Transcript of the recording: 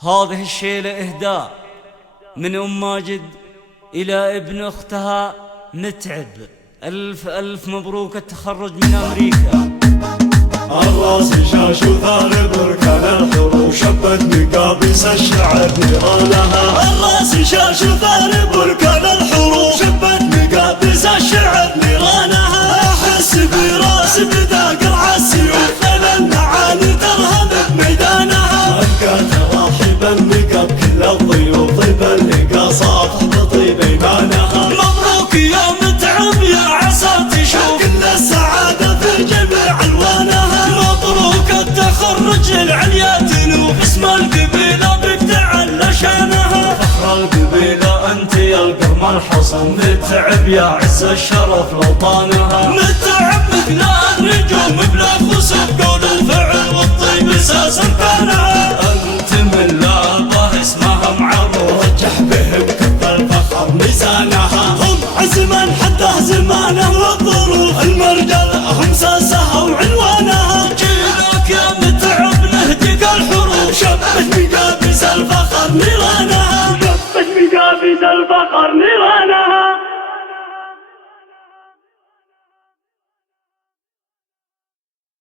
هذه الشيلة إهداء من أم ماجد إلى ابن أختها متعب. ألف ألف مبروك التخرج من أمريكا. الراس شاش وثار بركان الحروب شبت مقابيس الشعر نيرانها. الراس شاش وثار بركان الحروب شبت مقابيس الشعر نيرانها. أحس براس بذاق العالسيوف لنا المعاني ترهب بميدانها. أبقى تراحبا نقاب كل الضيوف طيب اللقا صافح بطيب إيمانها. مبروك يا متعب يا عسى تشوف كل السعادة في جميع ألوانها. مبروك التخرج للعليا تنوف اسم القبيلة بك تعلى شانها. فخر القبيلة انت يا القرم الحصن متعب يا عز الشرف لوطانها. متعب مثل النجوم بلا خسف قول وفعل والطيب اساس امكانها. انت من لابه اسمها معروف رجح بهم كف الفخر ميزانها. هم عزما حده زمانه والظروف المرجل هم ساسها وعنوانها. جيلك يا متعب نهديك الحروف شبت مقابيس الفخر نيرانها. شبت مقابيس الفخر نيرانها.